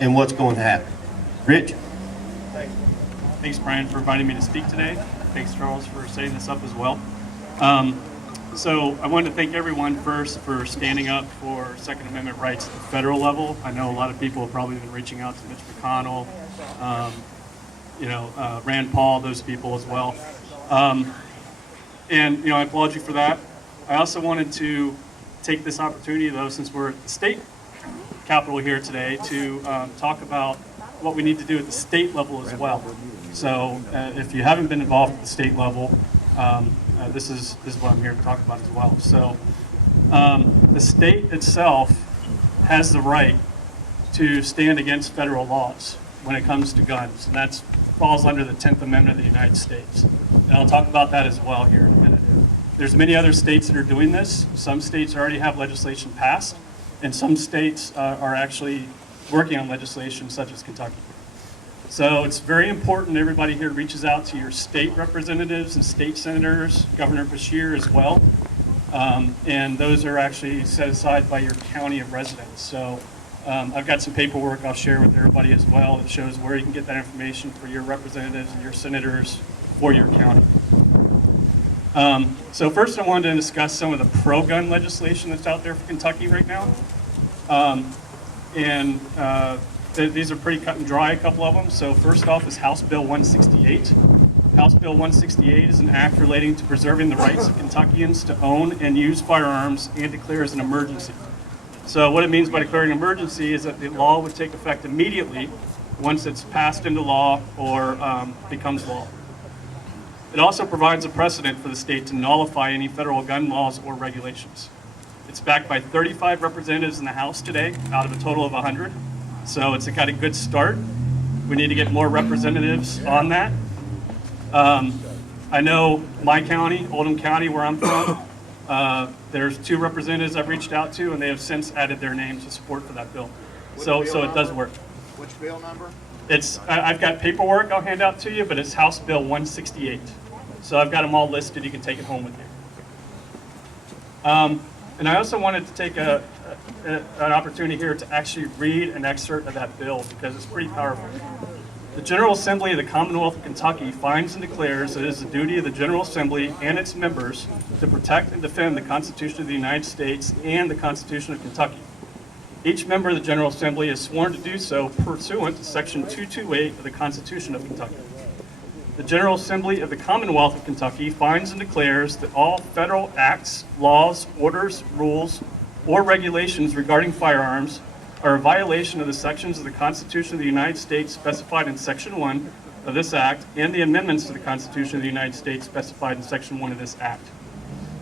and what's going to happen. Rich? Thanks, Brian, for inviting me to speak today. Thanks, Charles, for setting this up as well. So I wanted to thank everyone first for standing up for Second Amendment rights at the federal level. I know a lot of people have probably been reaching out to Mitch McConnell, Rand Paul, those people as well. And I applaud you for that. I also wanted to take this opportunity, though, since we're at the state capitol here today, to talk about what we need to do at the state level as well. So if you haven't been involved at the state level, this is what I'm here to talk about as well. So the state itself has the right to stand against federal laws when it comes to guns, and that falls under the 10th Amendment of the United States. And I'll talk about that as well here in a minute. There's many other states that are doing this. Some states already have legislation passed, and some states are actually working on legislation, such as Kentucky. So it's very important everybody here reaches out to your state representatives and state senators, Governor Beshear as well. And those are actually set aside by your county of residence. So I've got some paperwork I'll share with everybody as well that shows where you can get that information for your representatives and your senators for your county. So first I wanted to discuss some of the pro-gun legislation that's out there for Kentucky right now. These are pretty cut and dry, a couple of them. So first off is House Bill 168. House Bill 168 is an act relating to preserving the rights of Kentuckians to own and use firearms and declares an emergency. So what it means by declaring an emergency is that the law would take effect immediately once it's passed into law or becomes law. It also provides a precedent for the state to nullify any federal gun laws or regulations. It's backed by 35 representatives in the House today out of a total of 100. So it's got a good start. We need to get more representatives on that. I know my county, Oldham County, where I'm from, there's 2 representatives I've reached out to, and they have since added their name to support for that bill. So it does work. Which bill number? I've got paperwork I'll hand out to you, but it's House Bill 168. So I've got them all listed. You can take it home with you. And I also wanted to take an opportunity here to actually read an excerpt of that bill because it's pretty powerful. The General Assembly of the Commonwealth of Kentucky finds and declares that it is the duty of the General Assembly and its members to protect and defend the Constitution of the United States and the Constitution of Kentucky. Each member of the General Assembly is sworn to do so pursuant to Section 228 of the Constitution of Kentucky. The General Assembly of the Commonwealth of Kentucky finds and declares that all federal acts, laws, orders, rules, or regulations regarding firearms are a violation of the sections of the Constitution of the United States specified in Section 1 of this Act and the amendments to the Constitution of the United States specified in Section 1 of this Act.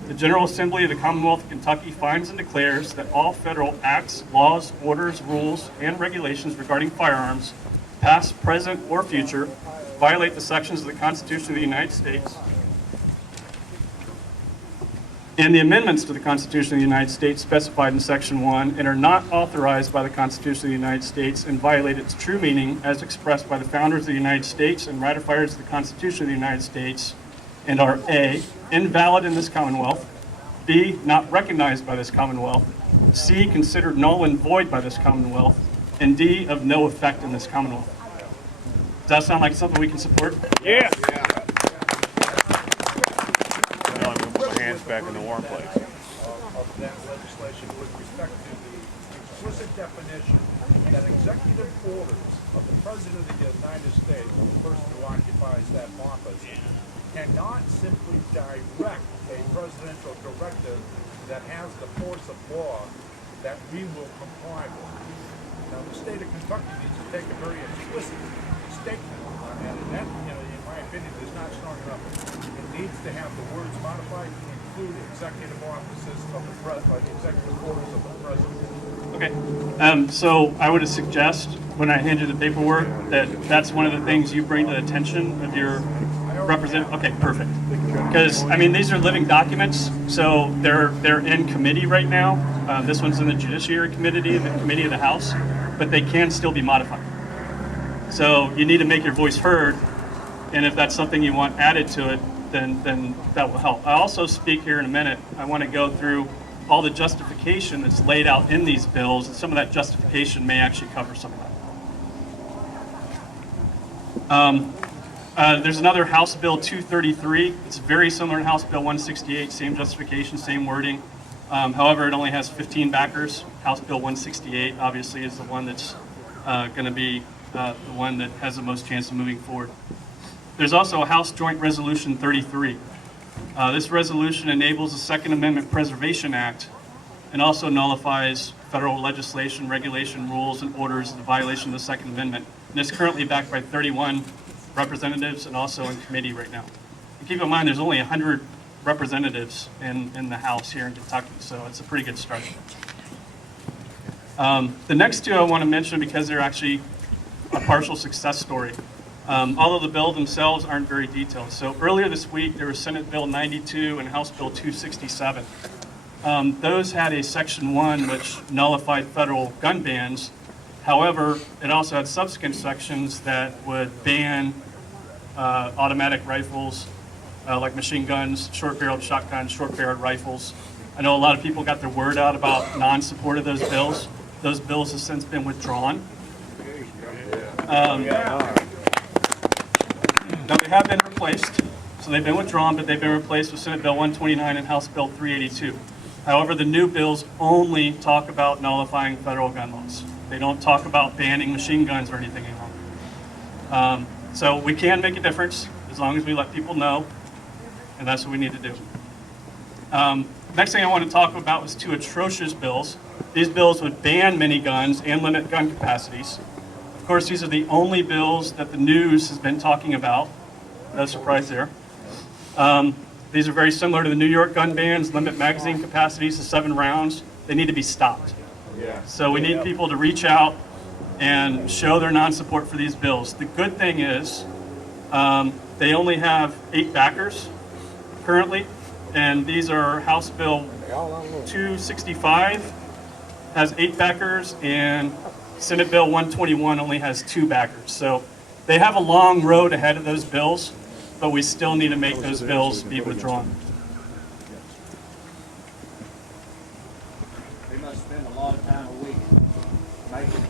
The General Assembly of the Commonwealth of Kentucky finds and declares that all federal acts, laws, orders, rules, and regulations regarding firearms, past, present, or future, violate the sections of the Constitution of the United States and the amendments to the Constitution of the United States specified in Section 1 and are not authorized by the Constitution of the United States and violate its true meaning as expressed by the founders of the United States and ratifiers of the Constitution of the United States and are A, invalid in this Commonwealth, B, not recognized by this Commonwealth, C, considered null and void by this Commonwealth, and D, of no effect in this Commonwealth. Does that sound like something we can support? Yeah. Now I'm going to put my hands back in the warm place. Of that legislation with respect to the explicit definition that executive orders of the President of the United States, the person who occupies that office, cannot simply direct a presidential directive that has the force of law that we will comply with. Now, the state of Kentucky needs to take a very explicit statement on that, and that, in my opinion, is not strong enough. It needs to have the words modified to include executive offices of the president, executive orders of the president. Okay. So I would suggest when I hand you the paperwork that that's one of the things you bring to the attention of your representative. Okay, perfect. Because these are living documents, so they're in committee right now. This one's in the Judiciary Committee, the committee of the House, but they can still be modified. So you need to make your voice heard, and if that's something you want added to it, then that will help. I'll also speak here in a minute. I want to go through all the justification that's laid out in these bills, and some of that justification may actually cover some of that. There's another House Bill 233. It's very similar to House Bill 168, same justification, same wording. However, it only has 15 backers. House Bill 168 obviously is the one that's going to be the one that has the most chance of moving forward. There's also a House Joint Resolution 33. This resolution enables the Second Amendment Preservation Act and also nullifies federal legislation, regulation, rules, and orders in violation of the Second Amendment. And it's currently backed by 31 representatives and also in committee right now. And keep in mind, there's only 100 representatives in the House here in Kentucky, so it's a pretty good start. The next two I want to mention because they're actually a partial success story. Although the bills themselves aren't very detailed. So earlier this week, there was Senate Bill 92 and House Bill 267. Those had a Section 1 which nullified federal gun bans. However, it also had subsequent sections that would ban automatic rifles, like machine guns, short-barreled shotguns, short-barreled rifles. I know a lot of people got their word out about non-support of those bills. Those bills have since been withdrawn. Now they have been replaced, so they've been withdrawn, but they've been replaced with Senate Bill 129 and House Bill 382. However, the new bills only talk about nullifying federal gun laws. They don't talk about banning machine guns or anything anymore. So we can make a difference as long as we let people know, and that's what we need to do. Next thing I want to talk about was two atrocious bills. These bills would ban miniguns and limit gun capacities. Of course, these are the only bills that the news has been talking about. No surprise there. These are very similar to the New York gun bans, limit magazine capacities to 7 rounds. They need to be stopped. So we need people to reach out and show their non-support for these bills. The good thing is they only have 8 backers currently, and these are House Bill 265 has 8 backers, and Senate Bill 121 only has 2 backers. So they have a long road ahead of those bills, but we still need to make those bills be withdrawn. They must spend a lot of time a week making